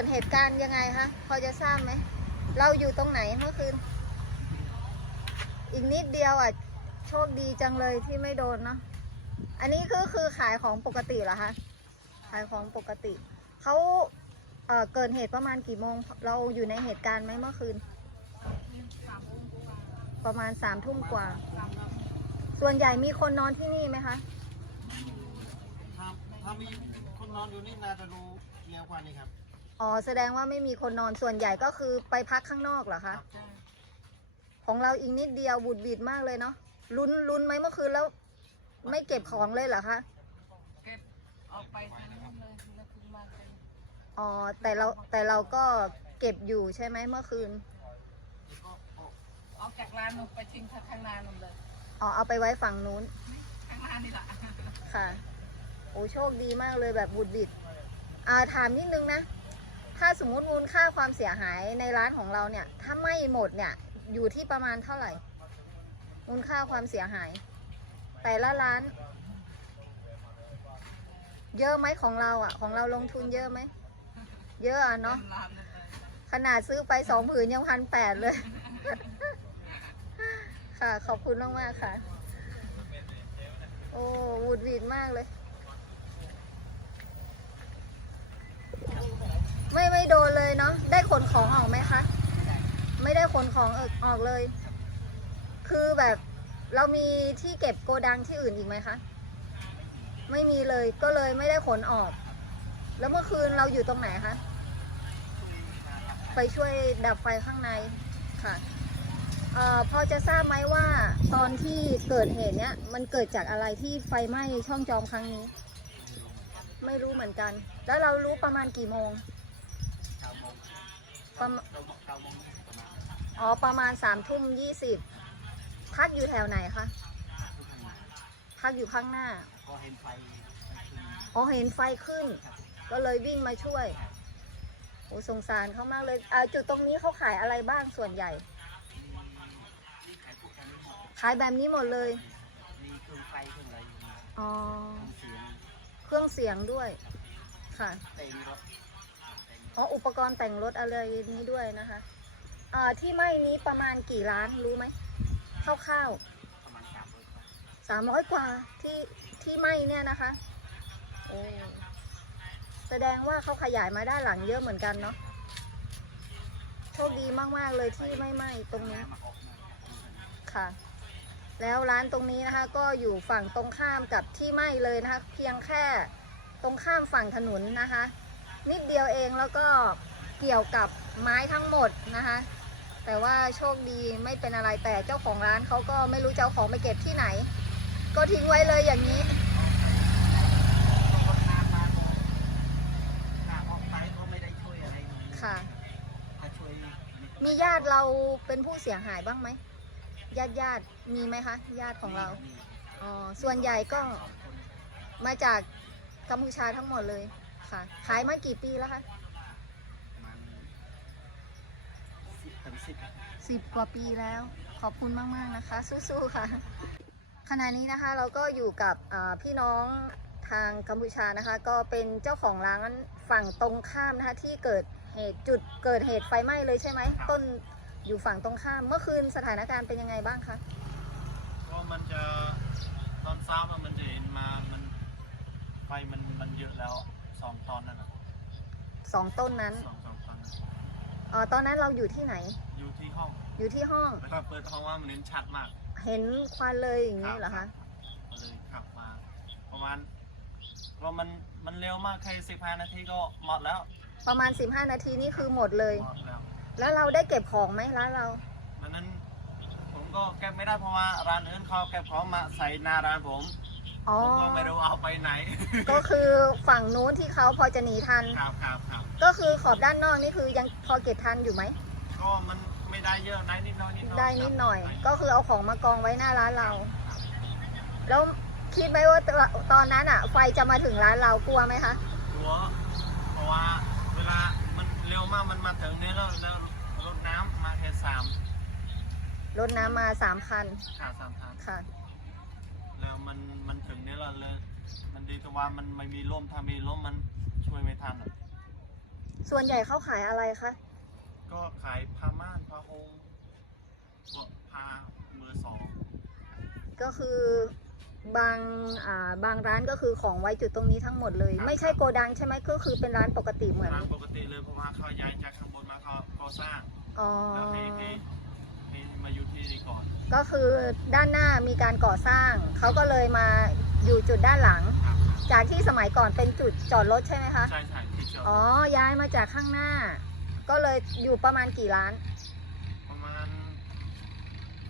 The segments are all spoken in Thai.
ิดเหตุการณ์ยังไงคะพอจะทราบไหม เราอยู่ตรงไหนเมื่อคืน อีกนิดเดียวอะ โชคดีจังเลยที่ไม่โดนเนาะ อันนี้ก็คือขายของปกติเหรอคะ ขายของปกติ เขาเเกิดเหตุประมาณกี่โมง เราอยู่ในเหตุการณ์ไหมเมื่อคืน ประมาณสามทุ่มกว่า ส่วนใหญ่มีคนนอนที่นี่ไหมคะถ้าถ้ามีคนนอนอยู่นี่น่าจะรู้เร็วกว่านี้ครับ อ๋อแสดงว่าไม่มีคนนอนส่วนใหญ่ก็คือไปพักข้างนอกเหรอคะ ของเราอีกนิดเดียวบุดบิดมากเลยเนาะลุ้นลุ้นไหมเมื่อคืนแล้ว ไม่เก็บของเลยเหรอคะ เก็บออกไปทางนู้นเลยแล้วขึ้นมาเป็นอ๋อแต่เราแต่เราก็เก็บอยู่ใช่ไหมเมื่อคืนแล้วก็ออกออกจากร้านนู้นไปทิ้งข้างหน้านู้นเลยอ๋อเอาไปไว้ฝั่งนู้น ข้างหน้านี่แหละค่ะ โอ้โชคดีมากเลยแบบบุดบิด อ่าถามนิดนึงนะ ถ้าสมมุติมูลค่าความเสียหายในร้านของเราเนี่ย ถ้าไม่หมดเนี่ย อยู่ที่ประมาณเท่าไหร่ มูลค่าความเสียหาย แต่ละร้าน เยอะไหมของเราอะ ของเราลงทุนเยอะไหม เยอะอะเนาะ ขนาดซื้อไปสองผืนยังพันแปดเลย ค่ะ ขอบคุณมากมากค่ะ โอ้วูดวีดมากเลย ไม่ไม่โดนเลยเนาะได้ขนของออกไหมคะ ไม่ได้ขนของเออออกเลย คือแบบเรามีที่เก็บโกดังที่อื่นอีกไหมคะ ไม่มีเลยก็เลยไม่ได้ขนออก แล้วเมื่อคืนเราอยู่ตรงไหนคะ ไปช่วยดับไฟข้างในค่ะเอ่อพอจะทราบไหมว่าตอนที่เกิดเหตุเนี้ยมันเกิดจากอะไรที่ไฟไหม้ช่องจอมครั้งนี้ ไม่รู้เหมือนกัน แล้วเรารู้ประมาณกี่โมง ประมาณอ๋อ ประมาณสามทุ่มยี่สิบพักอยู่แถวไหนคะ พักอยู่ข้างหน้าพอเห็นไฟอ๋อ เห็นไฟขึ้น ก็เลยวิ่งมาช่วย โอ้สงสารเขามากเลยอ่าจุดตรงนี้เขาขายอะไรบ้างส่วนใหญ่ ขายแบบนี้หมดเลย มีเครื่องไฟเครื่องอะไรอ๋อ เครื่องเสียงด้วย ค่ะ อ๋ออุปกรณ์แต่งรถอะไรนี้ด้วยนะคะอ่าที่ไหม้นี้ประมาณกี่ล้านรู้ไหมคร่าวประมาณสามร้อยกว่าๆสามร้อยกว่าที่ที่ไหม้เนี่ยนะคะโอ้แสดงว่าเขาขยายมาด้านหลังเยอะเหมือนกันเนาะโชคดีมากๆเลยที่ไม่ไหม้ตรงนี้น้ำมาออกมาค่ะ แล้วร้านตรงนี้นะคะก็อยู่ฝั่งตรงข้ามกับที่ไหม้เลยนะคะ เพียงแค่ตรงข้ามฝั่งถนนนะคะ นิดเดียวเองแล้วก็เกี่ยวกับไม้ทั้งหมดนะคะแต่ว่าโชคดีไม่เป็นอะไรแต่เจ้าของร้านเขาก็ไม่รู้จะเอาของไปเก็บที่ไหน ก็ทิ้งไว้เลยอย่างนี้รถน้ำมาก็น้ำออกไปก็ไม่ได้ช่วยอะไรเลยค่ะถ้าช่วยมีญาติเราเป็นผู้เสียหายบ้างไหมญาติญาติๆมีไหมคะญาติของเรามีอ๋อส่วนใหญ่ก็สองคนมาจากกัมพูชาทั้งหมดเลย ค่ะ ขายมากี่ปีแล้วคะประมาณสิบถึงสิบสิบกว่าปีแล้ว ขอบคุณมาก ๆ นะคะ สู้ๆค่ะ ขณะนี้นะคะเราก็อยู่กับอ่าพี่น้องทางกัมพูชานะคะ ก็เป็นเจ้าของร้านฝั่งตรงข้ามนะคะ ที่เกิดเหตุจุดเกิดเหตุไฟไหม้เลยใช่ไหม ต้นอยู่ฝั่งตรงข้าม เมื่อคืนสถานการณ์เป็นยังไงบ้างคะก็มันจะตอนเช้าอะมันจะเห็นมามันไฟมันมันเยอะแล้ว สองตอนนั่นน่ะสองต้นนั้นสองสองตอนนั้นเออตอนนั้นเราอยู่ที่ไหน อยู่ที่ห้องอยู่ที่ห้อง แล้วก็เปิดห้องว่ามันเห็นชัดมากเห็นควันเลยอย่างนี้เหรอคะ ก็เลยขับมา ประมาณเพราะมันมันเร็วมากแค่สิบห้านาทีก็หมดแล้วประมาณ 15 นาทีนี่คือหมดเลย หมดแล้ว แล้วเราได้เก็บของไหมร้านเรามันนั้นผมก็เก็บไม่ได้เพราะว่าร้านอื่นเขาเก็บของมาใส่หน้าร้านผม อ๋อ ผมก็ไม่รู้เอาไปไหน ก็คือฝั่งนู้นที่เขาพอจะหนีทัน ครับครับครับก็คือขอบด้านนอกนี่คือยังพอเก็บทันอยู่ไหม ก็มันไม่ได้เยอะได้นิดหน่อยนิดหน่อยได้นิดหน่อย ครับก็คือเอาของมากองไว้หน้าร้านเรา แล้วคิดไหมว่าตตอนนั้นอะ ไฟจะมาถึงร้านเรากลัวไหมคะกลัวเพราะว่าเวลามันเร็วมากมันมาถึงนี่แล้วแล้วรถน้ำมาแค่สามรถน้ำมาสามคัน ขาสามทางค่ะแล้ว มันมันถึงนี่แล้วเลย มันดีแต่ว่ามันไม่มีลมถ้ามีลมมันช่วยไม่ทันหรอกส่วนใหญ่เขาขายอะไรคะ ก็ขายผ้าม่านผ้าห่มพวกผ้ามือสองก็คือบางอ่าบางร้านก็คือของไว้จุดตรงนี้ทั้งหมดเลย ไม่ใช่โกดังใช่ไหมก็คือเป็นร้านปกติเหมือนร้านปกติเลยเพราะว่าเขาย้ายจากข้างบนมาเขาก่อสร้างอ๋อ แล้วให้ให้ให้ มาอยู่ที่นี่ก่อน ก็คือด้านหน้ามีการก่อสร้าง เขาก็เลยมาอยู่จุดด้านหลัง ครับจากที่สมัยก่อนเป็นจุดจอดรถใช่ไหมคะ ใช่ใช่ที่จอดอ๋อ ย้ายมาจากข้างหน้า ก็เลยอยู่ประมาณกี่ล้าน ประมาณ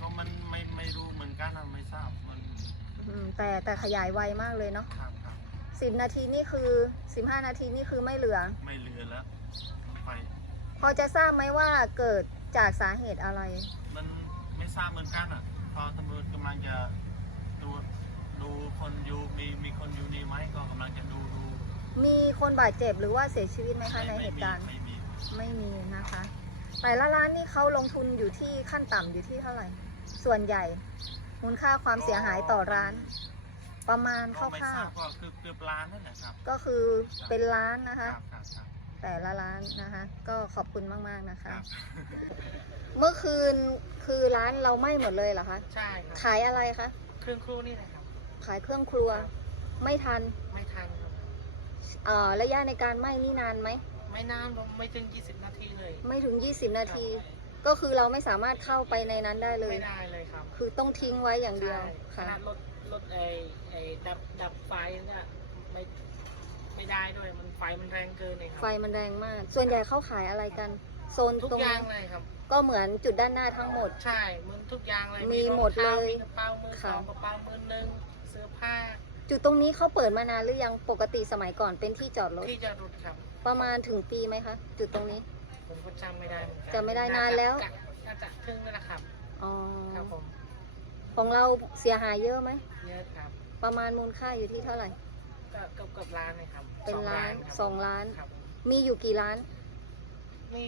ก็มันไม่ไม่รู้เหมือนกันนะไม่ทราบมันอืมแต่แต่ขยายไวมากเลยเนาะครับครับสิบนาทีนี่คือสิบห้านาทีนี่คือไม่เหลือ ไม่เหลือแล้วไฟพอจะทราบไหมว่าเกิดจากสาเหตุอะไร มันไม่ทราบเหมือนกันอะ พอตำรวจกำลังจะดูดูคนอยู่มีมีคนอยู่นี่ไหมก็กำลังจะดูดูมีคนบาดเจ็บหรือว่าเสียชีวิตไหมคะในเหตุการณ์ ไม่มีไม่มีนะคะ แต่ละร้านนี่เขาลงทุนอยู่ที่ขั้นต่ำอยู่ที่เท่าไหร่ ส่วนใหญ่ มูลค่าความเสียหายต่อร้าน ประมาณคก็ไม่ร่าทราวบก็คือเกือบล้านนั่นแหละครับๆก็คือเป็นล้านนะครัคะ บครับครับแต่ละร้านนะคะ ก็ขอบคุณมากๆนะคคะ รับ เมื่อคืนคือร้านเราไหม้หมดเลยเหรอคะ ใช่ครับขายอะไรคะ เครื่องครูนี่แหละครับ ขายเครื่องครัว ไม่ทันไม่ทันครับเอ่อระยะในการไหม้นี่นานไหม ไม่นานผมไม่ถึง 20 นาทีเลยไม่ถึง 20 นาที ก็คือเราไม่สามารถเข้าไปในนั้นได้เลย ไม่ได้เลยครับคือต้องทิ้งไว้อย่างเดียวใช่ขค่ะ นาดรถรถไอ้ไอ้ดับดับไฟเนี่ยไม่ไม่ได้ด้วยมันไฟมันแรงเกินเลยครัไฟมันแรงมาก ส่วนใหญ่เขาขายอะไรกัน โซนทุกตรงอย่านี้งเลยครับ ก็เหมือนจุดด้านหน้าทั้งหมด ใช่มันทุกอย่างเลยมีรองหมดเลยท้ามีกระเป๋ามือสค่ะองกระเป๋ามือหนึ่งเสื้อผ้าจุดตรงนี้เขาเปิดมานานหรือยังปกติสมัยก่อนเป็นที่จอดรถ ที่จะรุดครับ ประมาณถึงปีไหมคะ จุดตรงนี้ ผมก็จำไม่ได้เหมือนกันจำไม่ได้นานแล้ว จะน่าจะถึงแล้วนะครับอ๋อครับผมของเราเสียหายเยอะไหมเยอะครับ ประมาณมูลค่าอยู่ที่เท่าไหร่ ก็เกือบเกือบล้านเลยครับเป็นล้านครับสองล้าน ครับ มีอยู่กี่ร้าน มี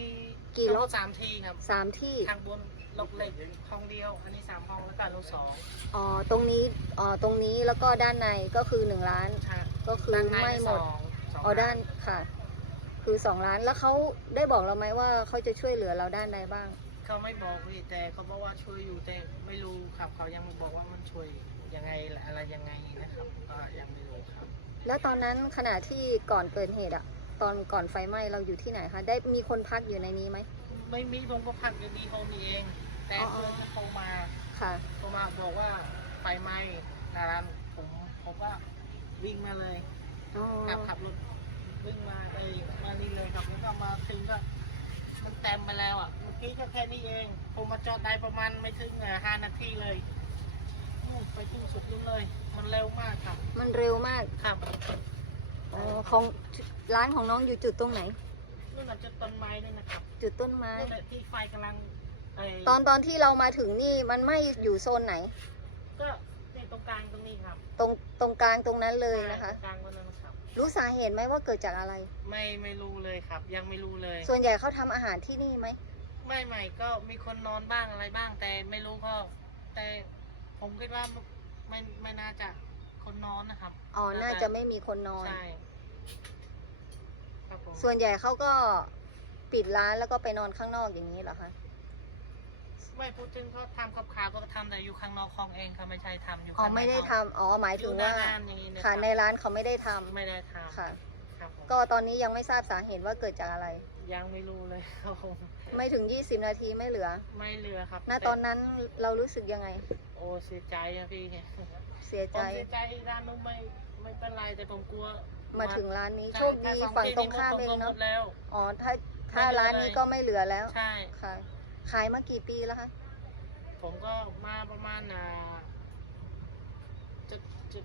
กี่รอบทั้งหมดสามที่ครับสามที่ทางบนลกเหล็กห้องเดียว อันนี้สามห้องแล้วก็ลูกสองอ๋อตรงนี้อ๋อตรงนี้แล้วก็ด้านในก็คือหนึ่งล้านใช่ก็คือด้านในไม่หมดสองสงอ๋อด้านค่ะ คือสองล้านแล้วเขาได้บอกเราไหมว่าเขาจะช่วยเหลือเราด้านใดบ้างเขาไม่บอกพี่แต่เขาบอกว่าช่วยอยู่แต่ไม่รู้ครับเขายังไม่บอกว่ามันช่วยยังไงอะไรยังไงนะครับก็ยังไม่รู้ครับ แล้วตอนนั้นขณะที่ก่อนเกิดเหตุอะ ตอนก่อนไฟไหม้เราอยู่ที่ไหนคะ ได้มีคนพักอยู่ในนี้ไหม ไม่มีผมก็พักอยู่ดีโฮมนี่เอง แต่อ๋อเพื่อนเขาโทรมาค่ะโทรมาบอกว่าไฟไหม้หนาร้านผมผมก็วิ่งมาเลยอ๋อขับขับรถวิ่งมาเลยมานี่เลยครับแล้วก็มาถึงก็มันเต็มไปแล้วอะเมื่อกี้ก็แค่นี้เอง ผมมาจอดได้ประมาณไม่ถึงห้านาทีเลยอู้ไปถึงสุดนู้นเลย มันเร็วมากครับ มันเร็วมาก ครับ อ๋อของร้านของน้องอยู่จุดตรงไหน นู่นน่ะจะต้นไม้ด้วยนะครับจุดต้นไม้ นู่นน่ะที่ไฟกำลังไอ้ตอนตอนที่เรามาถึงนี่มันไหม้อยู่โซนไหน ก็ในตรงกลางตรงนี้ครับตรงตรงกลางตรงนั้นเลยนะคะ ใช่ตรงกลางตรงนั้นนะครับ รู้สาเหตุไหมว่าเกิดจากอะไร ไม่ไม่รู้เลยครับ ยังไม่รู้เลยส่วนใหญ่เขาทำอาหารที่นี่ไหมไม่ใหม่ก็มีคนนอนบ้างอะไรบ้างแต่ไม่รู้ก็แต่ผมคิดว่าไม่ไม่น่าจะค นนอนนะครับอ๋อ น่าจะไม่มีคนนอน ใช่ครับผมส่วนใหญ่เขาก็ปิดร้านแล้วก็ไปนอนข้างนอกอย่างนี้เหรอคะ ไม่พูดถึงเขาทำกับข้าวก็ทำแต่อยู่ข้างนอกห้องเองเขาไม่ใช่ทำอยู่อ๋อ ข้างในไม่ได้ห้ทำองอ๋อ หมายอถึยู่งหน้าว่างานอย่างนี้นะค่ะรับในร้านเขาไม่ได้ทำไม่ได้ทำค่ะ ครับผมก็ตอนนี้ยังไม่ทราบสาเหตุว่าเกิดจากอะไร ยังไม่รู้เลยครับผมไม่ถึง 20 นาทีไม่เหลือ ไม่เหลือครับณตอนนั้นเรารู้สึกยังไง โอ้เสียใจอะพี่ เสียผใจ มเสียใจร้านนู้นไม่ไม่เป็นไรแต่ผมกลัวมาถึงร้านนี้ใช่โชคดีแค่สอฝั่งที่ตรงข้ามผเองก็หมเนาะดแล้ว อ๋อถ้าถ้าไม่เหลือร้านนี้เลยก็ไม่เหลือแล้วใช่ ค่ะขายมากี่ปีแล้วคะผมก็มาประมาณอ่าจะจะ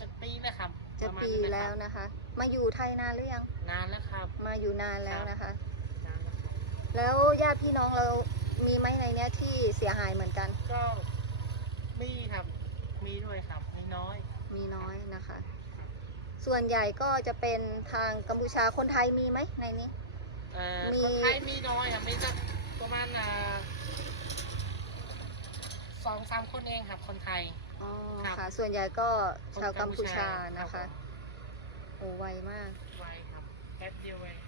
จะปีแล้วครับจะรมาณปีนั้นแล้วครับนะคะ มาอยู่ไทยนานหรือยังนานแล้วครับมาอยู่นานแล้วนะคะ นานแล้วครับแล้วญาติพี่น้องเรามีไหมในเนี้ยที่เสียหายเหมือนกัน ก็มีครับ มีด้วยครับมีน้อยมีน้อยนะคะ ส่วนใหญ่ก็จะเป็นทางกัมพูชาคนไทยมีไหมในนี้ เอ่อมี คนไทยมีน้อยครับมีสักประมาณอ่าสองสามคนเองครับคนไทย อ๋อครับค่ะ ส่วนใหญ่ก็ชาวกัมพูชารับนะคะผมโอ้ไวมาก ไวครับแป๊บเดียวเอง